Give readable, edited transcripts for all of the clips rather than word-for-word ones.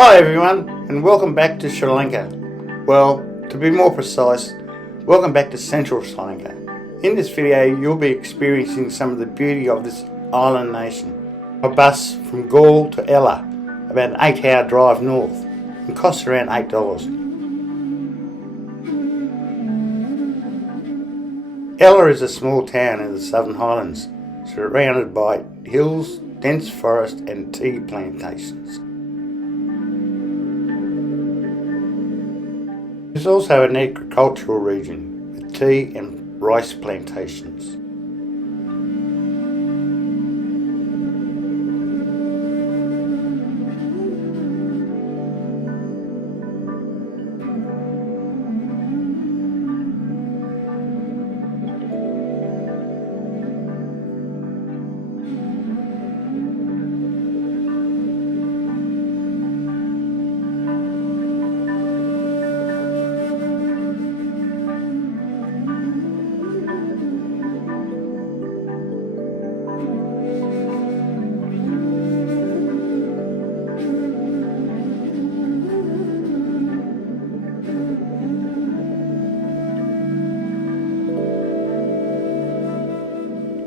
Hi everyone, and welcome back to Sri Lanka. Well, to be more precise, welcome back to Central Sri Lanka. In this video, you'll be experiencing some of the beauty of this island nation. A bus from Galle to Ella, about an 8-hour drive north, and costs around $8. Ella is a small town in the Southern Highlands, surrounded by hills, dense forest and tea plantations. It is also an agricultural region with tea and rice plantations.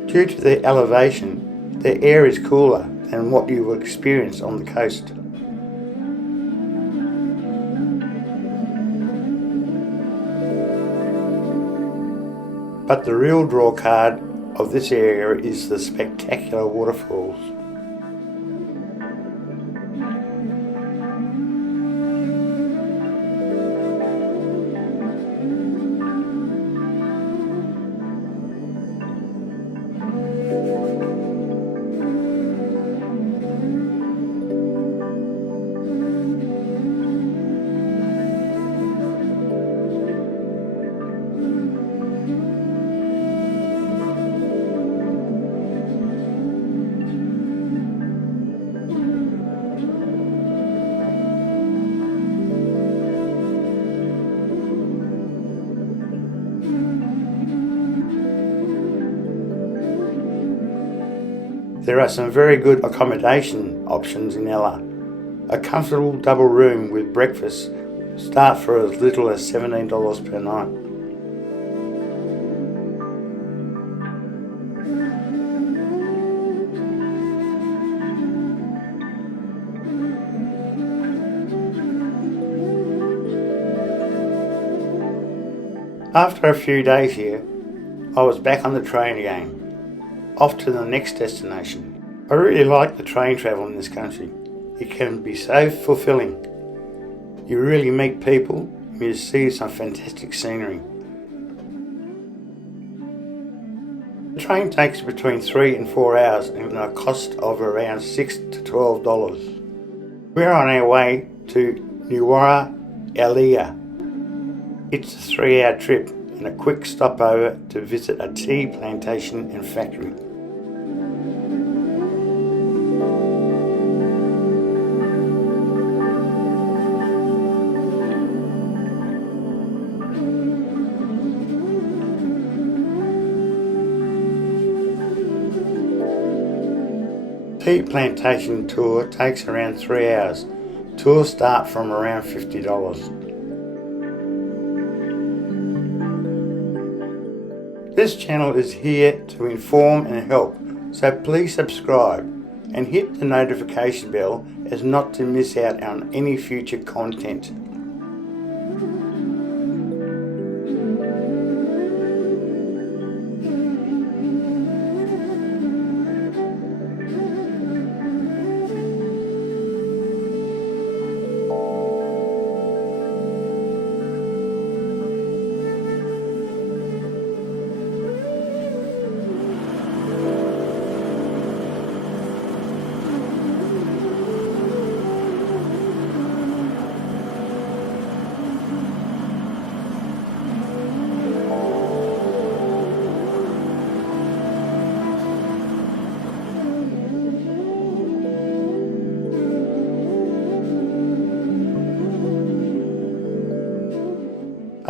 Due to the elevation, the air is cooler than what you will experience on the coast. But the real draw card of this area is the spectacular waterfalls. There are some very good accommodation options in Ella. A comfortable double room with breakfast start for as little as $17 per night. After a few days here, I was back on the train again, off to the next destination. I really like the train travel in this country. It can be so fulfilling. You really meet people and you see some fantastic scenery. The train takes between 3 and 4 hours and a cost of around $6 to $12. We're on our way to Nuwara Eliya. It's a 3-hour trip and a quick stopover to visit a tea plantation and factory. Tea plantation tour takes around 3 hours. Tours start from around $50. This channel is here to inform and help, so please subscribe and hit the notification bell as not to miss out on any future content.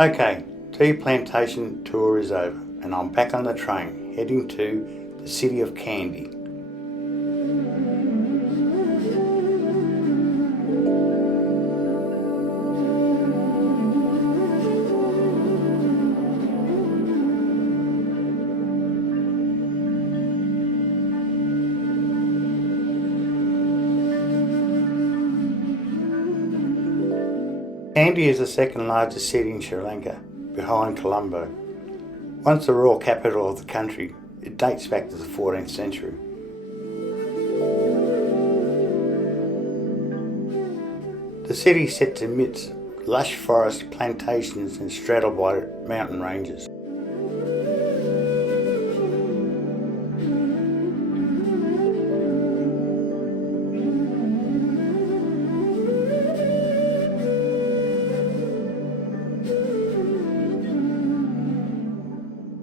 Okay, tea plantation tour is over and I'm back on the train heading to the city of Kandy. Kandy is the second largest city in Sri Lanka, behind Colombo. Once the royal capital of the country, it dates back to the 14th century. The city sits amidst lush forest, plantations and straddled by mountain ranges.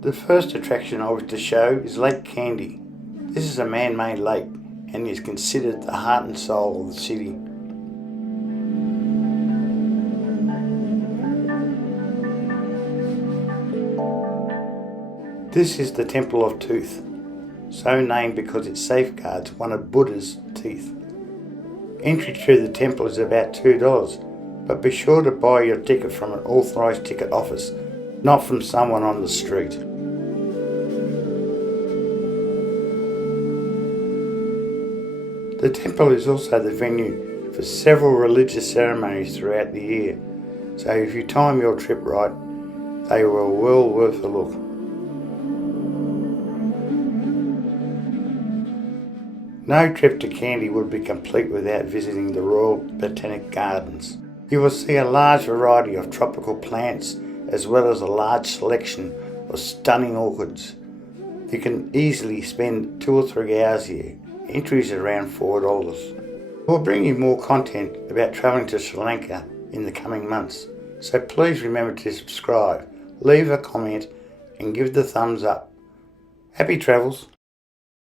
The first attraction I wish to show is Lake Kandy. This is a man-made lake and is considered the heart and soul of the city. This is the Temple of Tooth, so named because it safeguards one of Buddha's teeth. Entry to the temple is about $2, but be sure to buy your ticket from an authorised ticket office, not from someone on the street. The temple is also the venue for several religious ceremonies throughout the year, so if you time your trip right, they were well worth a look. No trip to Kandy would be complete without visiting the Royal Botanic Gardens. You will see a large variety of tropical plants as well as a large selection of stunning orchids. You can easily spend 2 or 3 hours here. Entry is around $4. We'll bring you more content about travelling to Sri Lanka in the coming months, so please remember to subscribe, leave a comment and give the thumbs up. Happy travels!